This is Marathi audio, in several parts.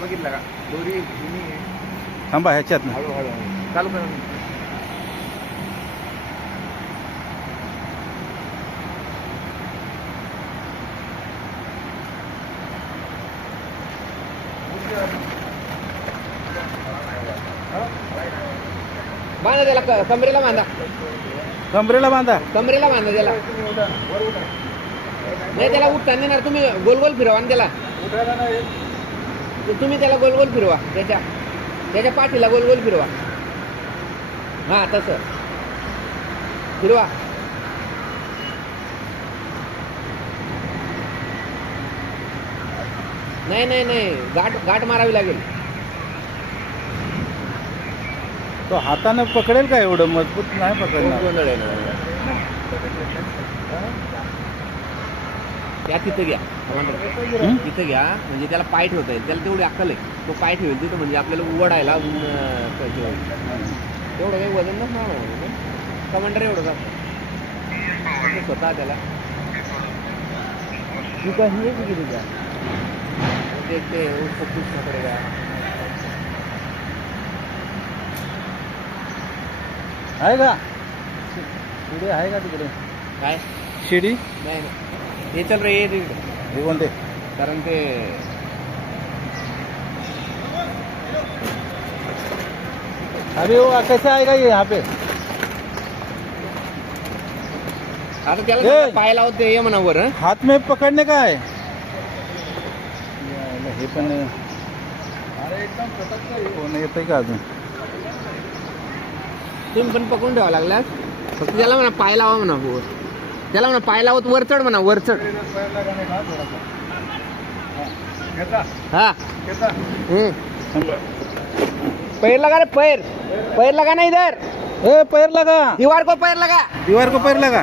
बघितलं का? दोरी जुनी आहे. थांबा ह्याच्यात ना. हळू हळू चालू करा. बांधा त्याला क- कमरेला बांधा. कमरेला बांधा. कमरेला बांधा त्याला. नाही त्याला उठताना येणार. तुम्ही गोल गोल फिरवा ना त्याला. तुम्ही त्याला गोल गोल फिरवा. त्याच्या त्याच्या पाठीला गोल गोल फिरवा. हा तसं. फिरवा. नाही नाही नाही. गाठ गाठ मारावी लागेल. तो हाताने पकडेल का एवढं? मजबूत नाही पकडणार. गोंधळ आहे ना. त्या तिथं घ्या? तिथं घ्या. म्हणजे त्याला पाय ठेवता येईल. त्याला तेवढी अक्कल आहे. तो पाय ठेवेल तिथं म्हणजे आपल्याला उवडायला. तेवढं काही वजन नसणार कमांडर एवढं का स्वतः त्याला. तू काय हे की का ते पडेगा आहे का? शिडी आहे का तिकडे? काय? शिडी नाही ना हे चल रे ये हे कोणते कारण ते अरे वो कैसा आएगा ये यहाँ पे आता त्याला ए! पाय लावते ये म्हणा वर हं? हात में पकडणे का यायला हे पण कोण येतंय का अजून? तुम्ही पण पकडून ठेवा लागलास फक्त त्याला म्हणा पाय लावा म्हणा त्याला म्हणा पाय लावत वर चढ म्हणा वर चढ. हा. हम्म. पैर लगा रे पैर. पैर लगा ना इधर. ए पैर लगा. दीवार को पैर लगा. दीवार को पैर लगा.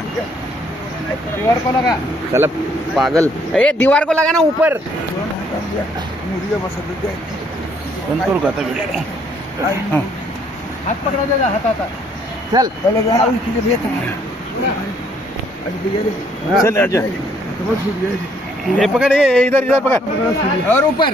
दीवार को लगा. चला पागल. ए दीवार को लगा ना ऊपर. बंद करू का आता हात पकडा हात हातात चल. चल आजा. ये पकड़ ये ये इधर इधर पकड़. और ऊपर.